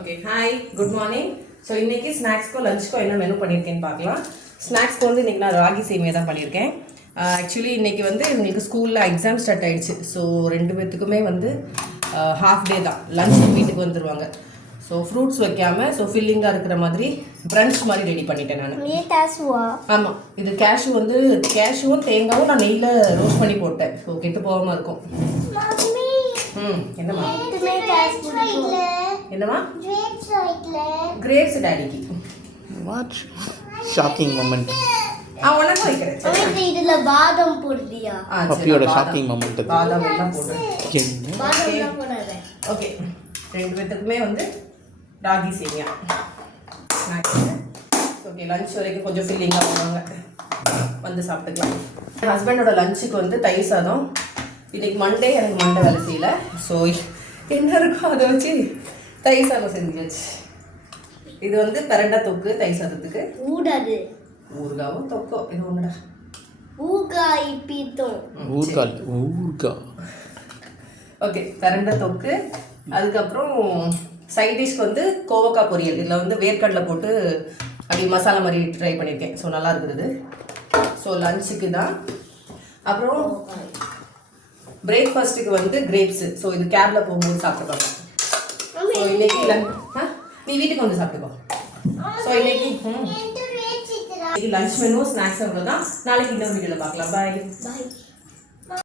Okay hi good morning. So இன்றைக்கி ஸ்நாக்ஸ்க்கோ லஞ்சுக்கோ என்ன menu பண்ணியிருக்கேன்னு பார்க்கலாம். ஸ்நாக்ஸ்க்கு வந்து இன்றைக்கி நான் ராகி சேமியா தான் பண்ணியிருக்கேன். ஆக்சுவலி இன்றைக்கி வந்து எங்களுக்கு ஸ்கூலில் எக்ஸாம் ஸ்டார்ட் ஆகிடுச்சு. ஸோ ரெண்டு பேர்த்துக்குமே வந்து ஹாஃப் டே தான், லஞ்ச் வீட்டுக்கு வந்துடுவாங்க. ஸோ ஃப்ரூட்ஸ் வைக்காமல் ஸோ ஃபில்லிங்காக இருக்கிற மாதிரி பிரன்ச் மாதிரி ரெடி பண்ணிட்டேன் நான். ஆமாம், இது கேஷ்யூ வந்து கேஷ்யூவும் தேங்காயும் நான் நெய்யில் ரோஸ்ட் பண்ணி போட்டேன். ஸோ கெட்டு போகாமல் இருக்கும். என்னம்மா என்னம்மா கிரேப்ஸ் டாடிக்கு. What shocking moment. உனக்கு வைக்கிறேன். இதுல பாதாம் போடுறியா? பப்பியோட ஷாக்கிங் மொமெண்ட். பாதாம் எல்லாம் போடுறேன். பாதாம் போடாத. ஓகே, ரெண்டு பேத்துக்குமே வந்து ராகி சேமியா ஸ்நாக்ஸ். ஓகே, லஞ்ச் வரைக்கும் கொஞ்சம் ஃபில்லிங்காக பண்ணுவாங்க, வந்து சாப்பிட்டுக்கலாம். என் ஹஸ்பண்டோட லஞ்சுக்கு வந்து தயிர் சாதம். இன்றைக்கி மண்டே, எனக்கு மண்டே வேலை செய்யலை. ஸோ என்ன இருக்கோ அதை வச்சு தயிர் சாதம் செஞ்சாச்சு. இது வந்து பிரண்டா தொக்கு தயிர் சாதத்துக்கு. ஊடாது ஊறுகாவும் தொக்கோ இது ஒன்றுடா. ஊகாய் பீத்தம் ஊர்கா. ஓகே, பிரண்டா தொக்கு. அதுக்கப்புறம் சைட் டிஷ்க்கு வந்து கோவக்காய் பொரியல். இதில் வந்து வேர்க்கடலை போட்டு அப்படி மசாலா மாதிரி ட்ரை பண்ணியிருக்கேன். ஸோ நல்லா இருக்குது. ஸோ லஞ்சுக்கு தான். அப்புறம் பிரேக்ஃபாஸ்ட்டுக்கு வந்து கிரேப்ஸு. ஸோ இது கேபில் போகும்போது சாப்பிட்டுப்பாங்க. ஸோ இன்னைக்கு நீ வீட்டுக்கு வந்து சாப்பிட்டுக்கோ. ஸோ இன்னைக்கு லஞ்ச் மெனு ஸ்நாக்ஸ் அவ்வளோ தான். நாளைக்கு இன்னொரு வீடியோவில் பார்க்கலாம். பாய்.